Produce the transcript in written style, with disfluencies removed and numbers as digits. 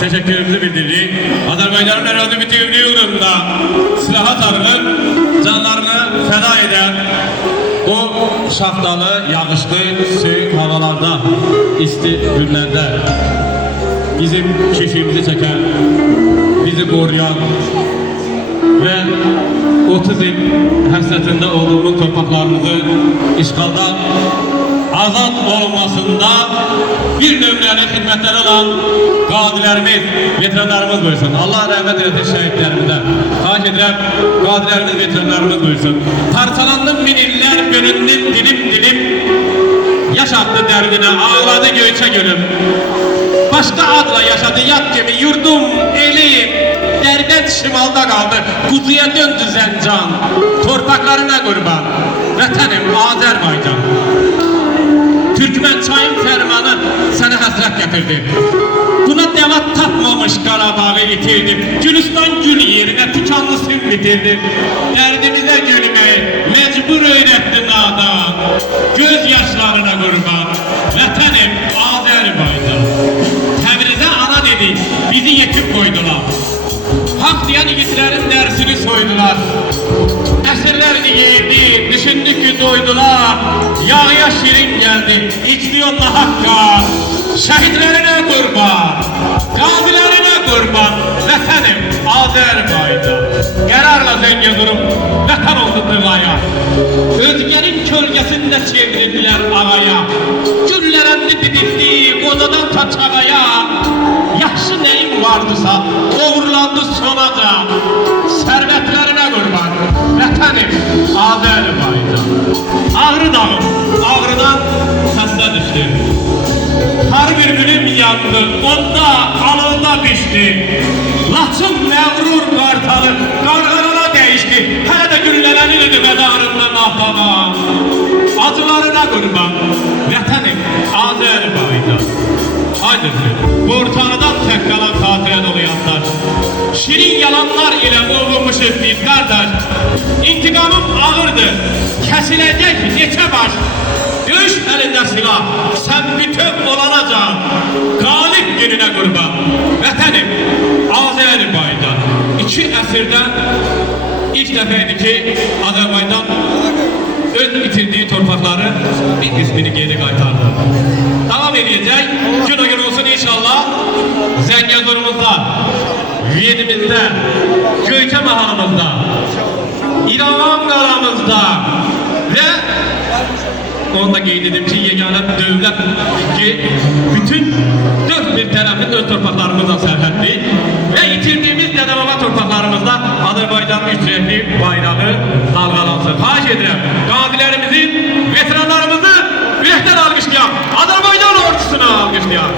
Teşekkürümüzü bildiririk. Azerbaycan'ın herhalde bütünlüğü uğrunda silaha sarılır, canlarını feda eden bu şaftalı, yağışlı, soğuk havalarda, isti günlerde bizim keşimizi çeken, bizi koruyan ve 30 yıl hasretinde olduğumuz topraklarımızı işgaldan azad olmasında bir nömrəli xidmətləri olan qadilərimiz, veteranlarımız buyursun. Allah rəhmət eylesin şəhidlərimizə. Xahiş edirəm, qadilərimiz, veteranlarımız buyursun. Parçalandım min illər, bölündüm dilim dilim, yaş attı dərdinə, ağladı göçə gülüm. Başka adla yaşadı yat gibi yurdum, elim, derbent şimalda kaldı, kuzuya döndü Zəncan, torpaklarına kurban, vətənim Azərbaycan. Türkmen çayın fermanı sana hasret getirdi. Buna devat tapmamış Qarabağ'ı itirdi. Gülistan gül yerine tükanlı sün bitirdi. Derdimize gülmeyi mecbur öğretti nadan. Göz yaşlarına kurban, vətənim Azərbaycan. Təbrizə ana dedi, bizi yetip koydular. Hak diyen yiğitlerin dersini soydular. Esirlerini giydi, düşündük ki doydular. Yağya şirin geldi, içti yolla hakka. Şehitlerine kurban, gazilerine kurban. Vətənim Azərbaycan. Kararla zenge durup vətən oldu dıvaya. Özgenin kölgesinde çevirdiler ağaya. Güllerendi didildi, kozadan taçağaya. Yaxşı neyim vardısa doğrulandı sonaca. Servetlerine kurban, vətənim Azərbaycan. Ağrı dağım, ağrıdan səslə düşdü. Har bir gülüm yandı, onda alında pişti. Laçın məğrur qartalı qarğarana değişti. Hələ də güllələnin idi mədarından ahtana. Acılarına kurban, vətənim Azərbaycan. Haydi, Borçanıdan tek kalan tatile dolayanlar. Şirin yalanlar ile olmuşuz biz kardeş. İntikamım ağırdı, kesilecek neçe baş. Dövüş elinde silah, sen bütün olanacaksın. Galip gününe kurban, vətənim Azərbaycan. 2 əsrdən ilk dəfəydi ki, Azərbaycan öz bitirdiği torpakları bir kısmını geri kaytardı. Devam edecek. Gün o gün olsun inşallah. Zengezurumuzda, Viyedimizde, Göyçe mahalımızda, İran qaramızda ve onu da qeyd edim ki, yegane devlet ki bütün 4 bir tərəfin öz torpaqlarımızla sərhədli ve itirdiğimiz dədəbaba torpaqlarımızda Azərbaycanın ücretli bayrağı dalgalansın. Xahiş edirəm, qazilərimizi, veteranlarımızı ürəkdən alqışlayaq, Azərbaycan ordusuna alqışlayaq.